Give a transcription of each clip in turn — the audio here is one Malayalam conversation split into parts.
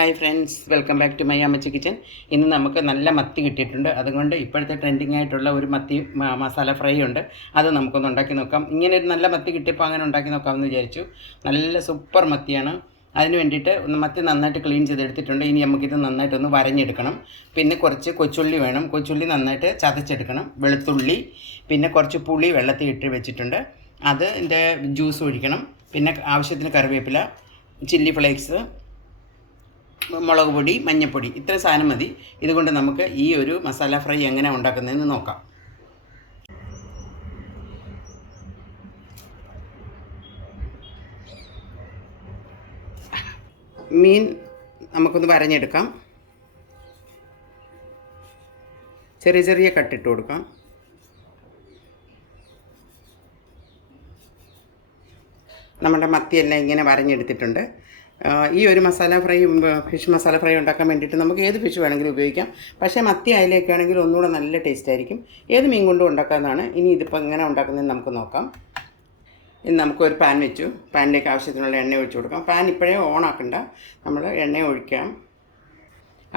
Hi friends, welcome back to my Ammachi kitchen. ഇന്ന് നമുക്ക് നല്ല മത്തി കിട്ടിയിട്ടുണ്ട്. അതുകൊണ്ട് ഇപ്പോഴത്തെ ട്രെൻഡിങ് ആയിട്ടുള്ള ഒരു മത്തി മസാല ഫ്രൈ ഉണ്ട്. അത് നമുക്കൊന്ന് ഉണ്ടാക്കി നോക്കാം. ഇങ്ങനെ ഒരു നല്ല മത്തി കിട്ടിയപ്പോൾ അങ്ങനെ ഉണ്ടാക്കി നോക്കാമെന്ന് വിചാരിച്ചു. നല്ല സൂപ്പർ മത്തിയാണ്. അതിന് വേണ്ടിയിട്ട് മത്തി നന്നായിട്ട് ക്ലീൻ ചെയ്തെടുത്തിട്ടുണ്ട്. ഇനി നമുക്കിത് നന്നായിട്ടൊന്ന് വരഞ്ഞെടുക്കണം. പിന്നെ കുറച്ച് കൊച്ചുള്ളി വേണം. കൊച്ചുള്ളി നന്നായിട്ട് ചതച്ചെടുക്കണം. വെളുത്തുള്ളി, പിന്നെ കുറച്ച് പുളി വെള്ളത്തിൽ ഇട്ട് വെച്ചിട്ടുണ്ട്. അതിൻ്റെ ജ്യൂസ് ഒഴിക്കണം. പിന്നെ ആവശ്യത്തിന് കറിവേപ്പില, ചില്ലി ഫ്ലേക്സ്, മുളക് പൊടി, മഞ്ഞൾപ്പൊടി, ഇത്ര സാധനം മതി. ഇതുകൊണ്ട് നമുക്ക് ഈ ഒരു മസാല ഫ്രൈ എങ്ങനെ ഉണ്ടാക്കുന്നതെന്ന് നോക്കാം. മീൻ നമുക്കൊന്ന് വരഞ്ഞെടുക്കാം. ചെറിയ ചെറിയ കട്ടിട്ട് കൊടുക്കാം. നമ്മുടെ മത്തിയെല്ലാം ഇങ്ങനെ വരഞ്ഞെടുത്തിട്ടുണ്ട്. ഈ ഒരു masala fry, fish masala fry ഉണ്ടാക്കാൻ വേണ്ടിയിട്ട് നമുക്ക് ഏത് ഫിഷ് വേണമെങ്കിലും ഉപയോഗിക്കാം. പക്ഷേ മത്തി അയിലയൊക്കെ ആണെങ്കിൽ ഒന്നുകൂടെ നല്ല ടേസ്റ്റ് ആയിരിക്കും. ഏത് മീൻ കൊണ്ടും ഉണ്ടാക്കാവുന്നതാണ്. ഇനി ഇതിപ്പോൾ എങ്ങനെ ഉണ്ടാക്കുന്നതെന്ന് നമുക്ക് നോക്കാം. ഇനി നമുക്കൊരു പാൻ വെച്ചു. പാനിലേക്ക് ആവശ്യത്തിനുള്ള എണ്ണ ഒഴിച്ചു കൊടുക്കാം. പാൻ ഇപ്പോഴേ ഓൺ ആക്കണ്ട, നമ്മൾ എണ്ണ ഒഴിക്കാം.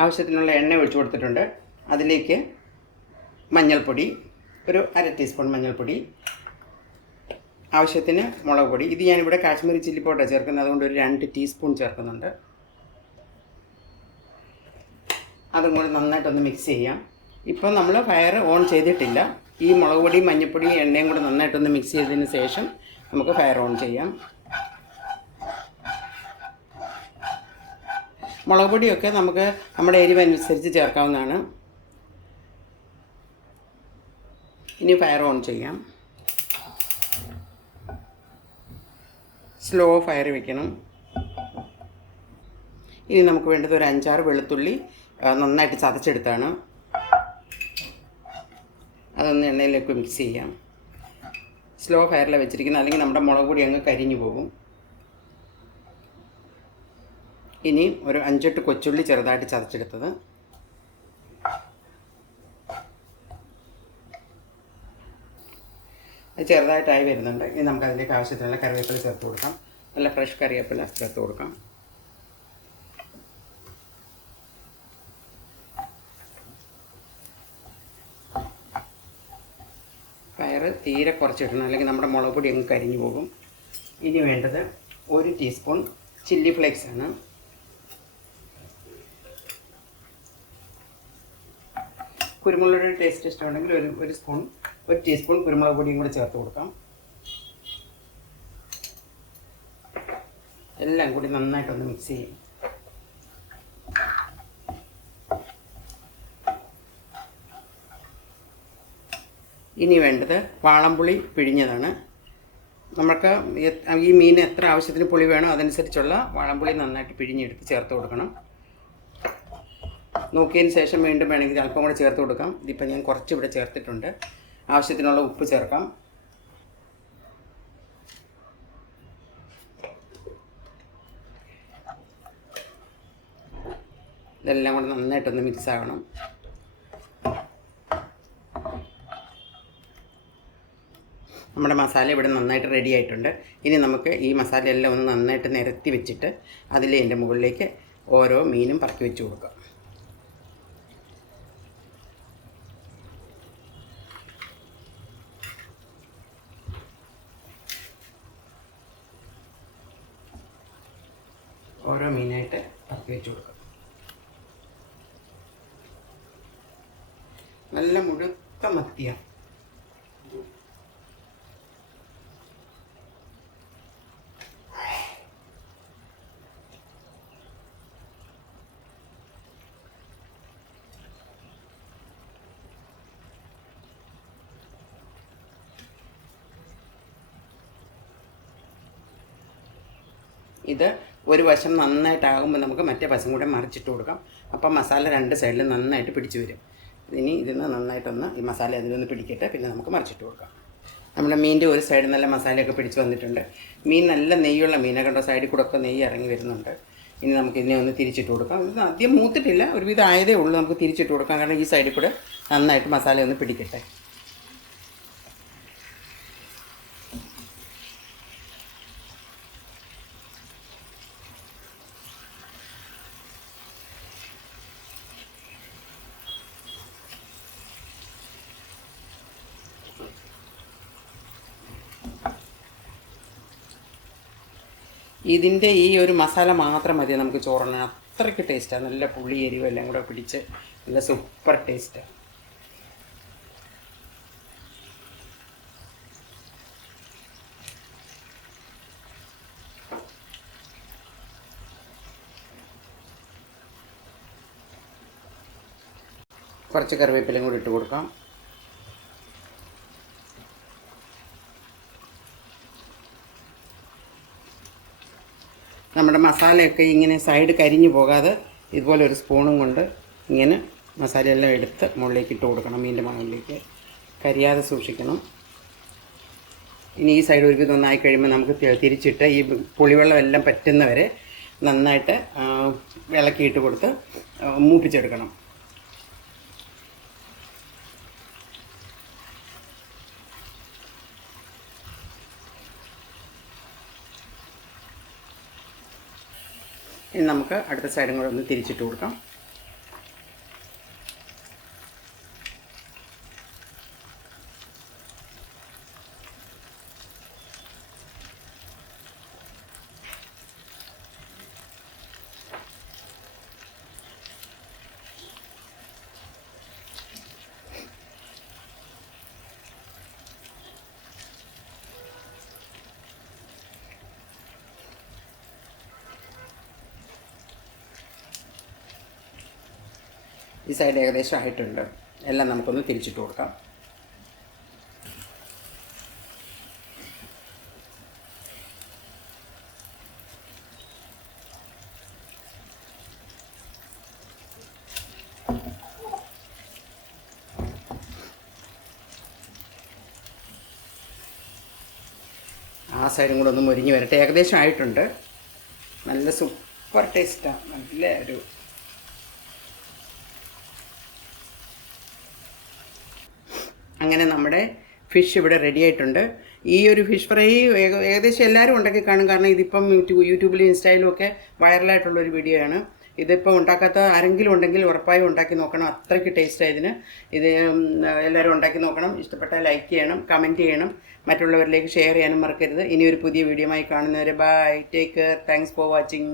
ആവശ്യത്തിനുള്ള എണ്ണ ഒഴിച്ചു കൊടുത്തിട്ടുണ്ട്. അതിലേക്ക് മഞ്ഞൾപ്പൊടി, ഒരു 1/2 ടീസ്പൂൺ മഞ്ഞൾപ്പൊടി, ആവശ്യത്തിന് മുളക് പൊടി. ഇത് ഞാനിവിടെ കാശ്മീരി ചില്ലി പൗഡർ ചേർക്കുന്നത്, അതുകൊണ്ട് ഒരു 2 ടീസ്പൂൺ ചേർക്കുന്നുണ്ട്. അതും കൂടി നന്നായിട്ടൊന്ന് മിക്സ് ചെയ്യാം. ഇപ്പോൾ നമ്മൾ ഫയർ ഓൺ ചെയ്തിട്ടില്ല. ഈ മുളക് പൊടിയും മഞ്ഞൾപ്പൊടിയും എണ്ണയും കൂടി നന്നായിട്ടൊന്ന് മിക്സ് ചെയ്തതിന് ശേഷം നമുക്ക് ഫയർ ഓൺ ചെയ്യാം. മുളക് പൊടിയൊക്കെ നമുക്ക് നമ്മുടെ എരിവനുസരിച്ച് ചേർക്കാവുന്നതാണ്. ഇനി ഫയർ ഓൺ ചെയ്യാം. സ്ലോ ഫയർ വെക്കണം. ഇനി നമുക്ക് വേണ്ടത് ഒരു 5-6 വെളുത്തുള്ളി നന്നായിട്ട് ചതച്ചെടുത്താണ്. അതൊന്ന് എണ്ണയിലേക്ക് മിക്സ് ചെയ്യാം. സ്ലോ ഫയറിൽ വെച്ചിരിക്കുന്നത്, അല്ലെങ്കിൽ നമ്മുടെ മുളക് പൊടി അങ്ങ് കരിഞ്ഞു പോകും. ഇനി ഒരു 5-8 കൊച്ചുള്ളി ചെറുതായിട്ട് ചതച്ചെടുത്തത്, അത് ചെറുതായിട്ടായി വരുന്നുണ്ട്. ഇനി നമുക്ക് അതിലേക്ക് ആവശ്യത്തിനുള്ള കറിവേപ്പില ചേർത്ത് കൊടുക്കാം. നല്ല ഫ്രഷ് കറിവേപ്പില ചേർത്ത് കൊടുക്കാം. ഫയർ തീരെ കുറച്ചിടണം, അല്ലെങ്കിൽ നമ്മുടെ മുളക് പൊടി അങ്ങ് കരിഞ്ഞു പോകും. ഇനി വേണ്ടത് 1 ടീസ്പൂൺ ചില്ലി ഫ്ലേക്സ് ആണ്. കുരുമുളക് ടേസ്റ്റ് ഇഷ്ടമുണ്ടെങ്കിൽ ഒരു ടീസ്പൂൺ കുരുമുളക് പൊടിയും കൂടി ചേർത്ത് കൊടുക്കാം. എല്ലാം കൂടി നന്നായിട്ടൊന്ന് മിക്സ് ചെയ്യും. ഇനി വേണ്ടത് വാളംപുളി പിഴിഞ്ഞതാണ്. നമുക്ക് ഈ മീൻ എത്ര ആവശ്യത്തിന് പുളി വേണോ അതനുസരിച്ചുള്ള വാളംപുളി നന്നായിട്ട് പിഴിഞ്ഞെടുത്ത് ചേർത്ത് കൊടുക്കണം. നോക്കിയതിന് ശേഷം വീണ്ടും വേണമെങ്കിൽ അല്പം കൂടെ ചേർത്ത് കൊടുക്കാം. ഇതിപ്പോൾ ഞാൻ കുറച്ച് ഇവിടെ ചേർത്തിട്ടുണ്ട്. ആവശ്യത്തിനുള്ള ഉപ്പ് ചേർക്കാം. ഇതെല്ലാം കൂടെ നന്നായിട്ടൊന്ന് മിക്സ് ആകണം. നമ്മുടെ മസാല ഇവിടെ നന്നായിട്ട് റെഡി ആയിട്ടുണ്ട്. ഇനി നമുക്ക് ഈ മസാല എല്ലാം ഒന്ന് നന്നായിട്ട് നിരത്തി വെച്ചിട്ട് അതിൽ എൻ്റെ മുകളിലേക്ക് ഓരോ മീനും പറക്കി വെച്ച് കൊടുക്കാം. ഓരോ മീനായിട്ട് പറക്കി വെച്ച് കൊടുക്കാം. നല്ല മുഴുത്ത മത്തിയാണ്. ഇത് ഒരു വശം നന്നായിട്ടാകുമ്പോൾ നമുക്ക് മറ്റേ വശം കൂടെ മറിച്ചിട്ട് കൊടുക്കാം. അപ്പം മസാല 2 സൈഡിലും നന്നായിട്ട് പിടിച്ചു വരും. ഇനി ഇതിന് നന്നായിട്ടൊന്ന് ഈ മസാല അതിലൊന്ന് പിടിക്കട്ടെ, പിന്നെ നമുക്ക് മറിച്ചിട്ട് കൊടുക്കാം. നമ്മുടെ മീനിൻ്റെ ഒരു സൈഡ് നല്ല മസാലയൊക്കെ പിടിച്ച് വന്നിട്ടുണ്ട്. മീൻ നല്ല നെയ്യുള്ള മീനാണ്, കണ്ടോ, സൈഡിൽ കൂടെ ഒക്കെ നെയ്യ് ഇറങ്ങി വരുന്നുണ്ട്. ഇനി നമുക്ക് ഇതിനെ ഒന്ന് തിരിച്ചിട്ട് കൊടുക്കാം. ഇത് ആദ്യം മൂത്തിട്ടില്ല, ഒരുവിധം ആയതേ ഉള്ളൂ. നമുക്ക് തിരിച്ചിട്ട് കൊടുക്കാം, കാരണം ഈ സൈഡിൽ കൂടെ നന്നായിട്ട് മസാല ഒന്ന് പിടിക്കട്ടെ. ഇതിൻ്റെ ഈ ഒരു മസാല മാത്രം മതി നമുക്ക് ചോറിന്. അത്രയ്ക്ക് ടേസ്റ്റാണ്. നല്ല പുളി എരിവ് എല്ലാം കൂടെ പിടിച്ച് നല്ല സൂപ്പർ ടേസ്റ്റാണ്. കുറച്ച് കറിവേപ്പിലയും കൂടി ഇട്ട് കൊടുക്കാം. നമ്മുടെ മസാലയൊക്കെ ഇങ്ങനെ സൈഡ് കരിഞ്ഞു പോകാതെ ഇതുപോലെ ഒരു സ്പൂണും കൊണ്ട് ഇങ്ങനെ മസാലയെല്ലാം എടുത്ത് മുകളിലേക്ക് ഇട്ട് കൊടുക്കണം. മീനിൻ്റെ മുകളിലേക്ക് കരിയാതെ സൂക്ഷിക്കണം. ഇനി ഈ സൈഡ് ഒരു വിധം ഒന്നായി കഴിയുമ്പോൾ നമുക്ക് തിരിച്ചിട്ട് ഈ പുളിവെള്ളം എല്ലാം പറ്റുന്നവരെ നന്നായിട്ട് ഇളക്കിയിട്ട് കൊടുത്ത് മൂപ്പിച്ചെടുക്കണം. ഇനി നമുക്ക് അടുത്ത സൈഡും കൂടെ ഒന്ന് തിരിച്ചിട്ട് കൊടുക്കാം. ഈ സൈഡ് ഏകദേശം ആയിട്ടുണ്ട്. എല്ലാം നമുക്കൊന്ന് തിരിച്ചിട്ട് കൊടുക്കാം. ആ സൈഡും കൂടെ ഒന്ന് മൊരിഞ്ഞ് വരട്ടെ. ഏകദേശം ആയിട്ടുണ്ട്. നല്ല സൂപ്പർ ടേസ്റ്റാണ്. നല്ല ഒരു അങ്ങനെ നമ്മുടെ ഫിഷ് ഇവിടെ റെഡി ആയിട്ടുണ്ട്. ഈ ഒരു ഫിഷ് ഫ്രൈ ഏകദേശം എല്ലാവരും ഉണ്ടാക്കി കാണും. കാരണം ഇതിപ്പം യൂട്യൂബിലും ഇൻസ്റ്റയിലും ഒക്കെ വൈറലായിട്ടുള്ളൊരു വീഡിയോ ആണ്. ഇതിപ്പോൾ ഉണ്ടാക്കാത്ത ആരെങ്കിലും ഉണ്ടെങ്കിൽ ഉറപ്പായും ഉണ്ടാക്കി നോക്കണം. അത്രയ്ക്ക് ടേസ്റ്റാണ് ഇതിന്. ഇത് എല്ലാവരും ഉണ്ടാക്കി നോക്കണം. ഇഷ്ടപ്പെട്ടാൽ ലൈക്ക് ചെയ്യണം, കമൻറ്റ് ചെയ്യണം, മറ്റുള്ളവരിലേക്ക് ഷെയർ ചെയ്യാനും മറക്കരുത്. ഇനി ഒരു പുതിയ വീഡിയോയുമായി കാണുന്നവരെ bye, take care, thanks for watching.